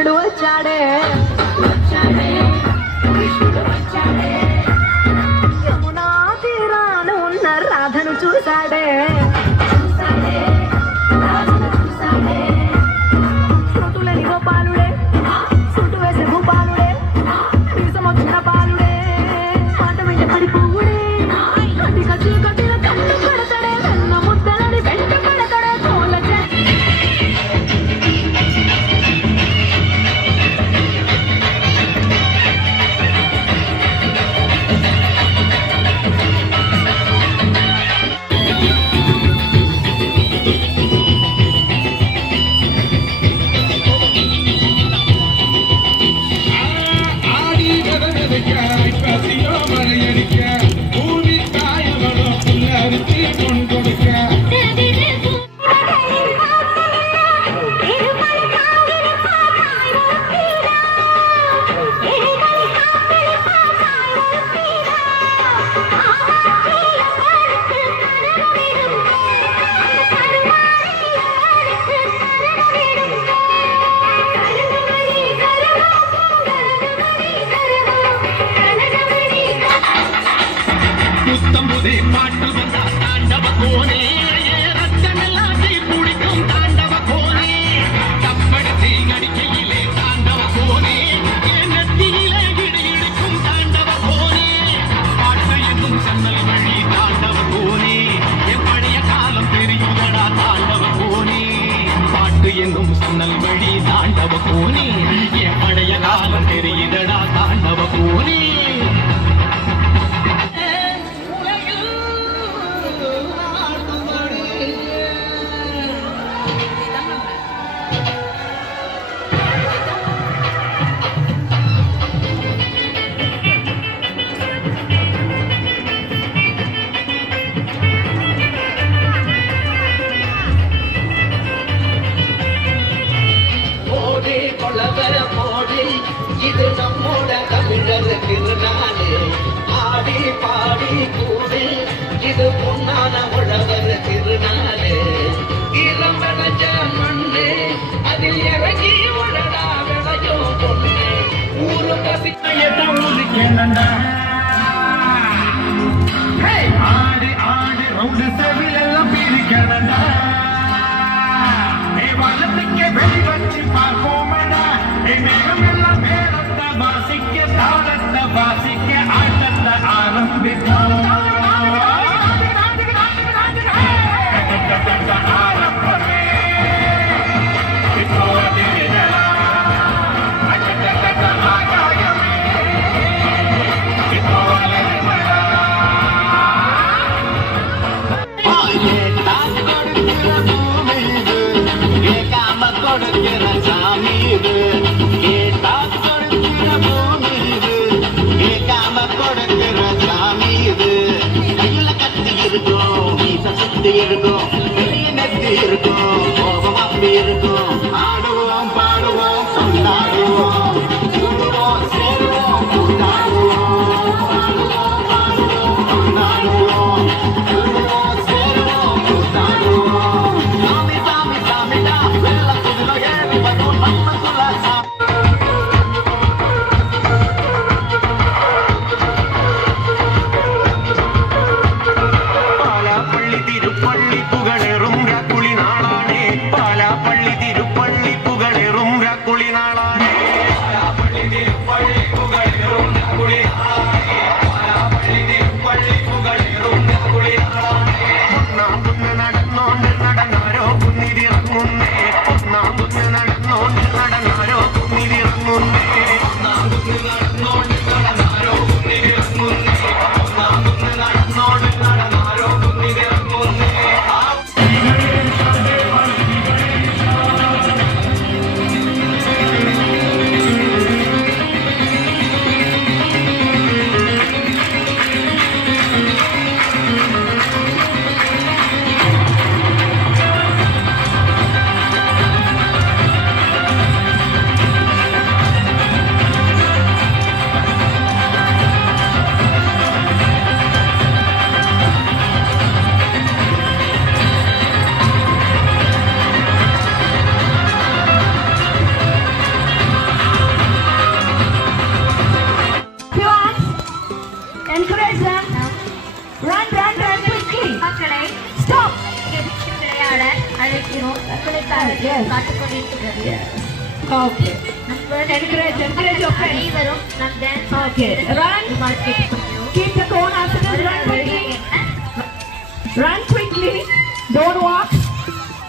కృష్ణుడు వచ్చాడే యమునా తీరాన ఉన్న రాధను చూశాడే సుటులని గోపాలుడే సుటు వేసే భూపాలుడే మీసం వచ్చిన పాలుడే మాట వెంట పడిపోవుడే కటిక చీకటిల కట్టు కడతడే వెన్న ముద్దలని వెంట పడతడే తోల பாட்டு வந்தா தாண்டவ கோனே ரத்தமெல்லாட்டி குடிக்கும் தாண்டவ கோனே தப்படுத்தி நடிக்கையிலே தாண்டவ கோனே நெத்தியிலே இடிக்கும் தாண்டவ கோனே பாட்டு என்னும் சன்னல் வழி தாண்டவ கோனே என் பழைய காலம் தெரியுதடா தாண்டவ கோனே பாட்டு என்னும் சன்னல் வழி தாண்டவ கோனே என் பழைய காலம் தெரியுதடா தாண்டவ கோனே இது நம்மோட தமிழர் திருநாடு ஆடி பாடி கூடு இது பொன்னான உழவர் திருநாடு இளம்பெறச்ச மண்ணு அதில் இறங்கி உடடா விளையும் பொண்ணு ஊரு கசித்தான் ஆடி ஆடி ரவுண்டு செவிலெல்லாம் பிரிக்கணண்டா வளத்துக்கு வெளி வச்சு பார்ப்போமடா மேகம் எல்லாம் மேலத்தை வாசிக்க தாளத்தை வாசிக்க ஆட்டத்தை ஆரம்பிப்போம் கொடுக்கிற சாமி இது கேட்டா கொடுக்கிற பூமி இது கேட்காம கொடுக்கிற சாமி இது கையில கத்தி இருக்கும் மீச சுத்தி இருக்கும் பெரிய நெத்தி இருக்கும் கோபம் அப்படி இருக்கும் ஆடுவோம் பாடுவோம் கொண்டாடுவோம் கூடுவோம் சேருவோம் கொண்டாடுவோம் பாடுவோம் கொண்டாடுவோம் கூடுவோம் சேருவோம் கொண்டாடுவோம் சாமி சாமி சாமிடா செய்யணும் தங்களை காட்டுக்கொண்டிருக்கிறது. Okay. Encourage your friends. அனைவரும் நம் dance Okay. Run. Keep the cone after this. Run quickly. Run quickly. Don't walk.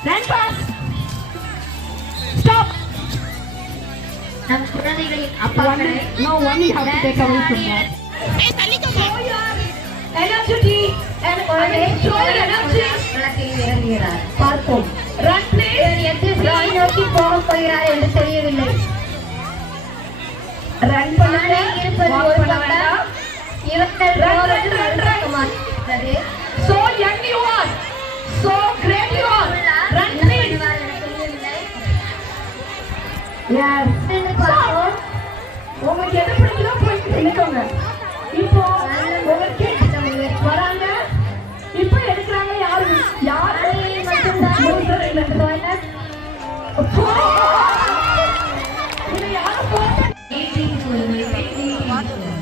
Run fast. Stop. நம் குழந்தைகளின் அப்பாக்களை No one you have to take away from that. Show your energy and show your energy. களத்தில் இறங்குகிறார். பார்ப்போம். Run please. இவர் எந்த திசையை நோக்கி போகப் போகிறார் என்று தெரியவில்லை. Run பண்ணுங்க. ஆணை இருப்பது Walk ஒரு பண்ண பக்கம், வேண்டாம். இவர்கள் Run, போவது run, run, ஒரு run. பக்கமாக இருக்கிறது. So young you are. So great you are. Run என்ன please. பண்ணுவார் என்று தெரியவில்லை. Yes. சென்று பார்ப்போம். உங்களுக்கு எது பிடிக்குதோ போய் நினைக்கோங்க. இப்போ உங்களுக்கு வராங்க. இப்போ எடுக்கிறாங்க யாரு? யாரு மட்டும்தான் லூசர் இல்ல. அப்போ இது யாரு போட்ட? மீட்டிங் சொல்லுங்கள். மீட்டிங் சொல்லுங்கள்.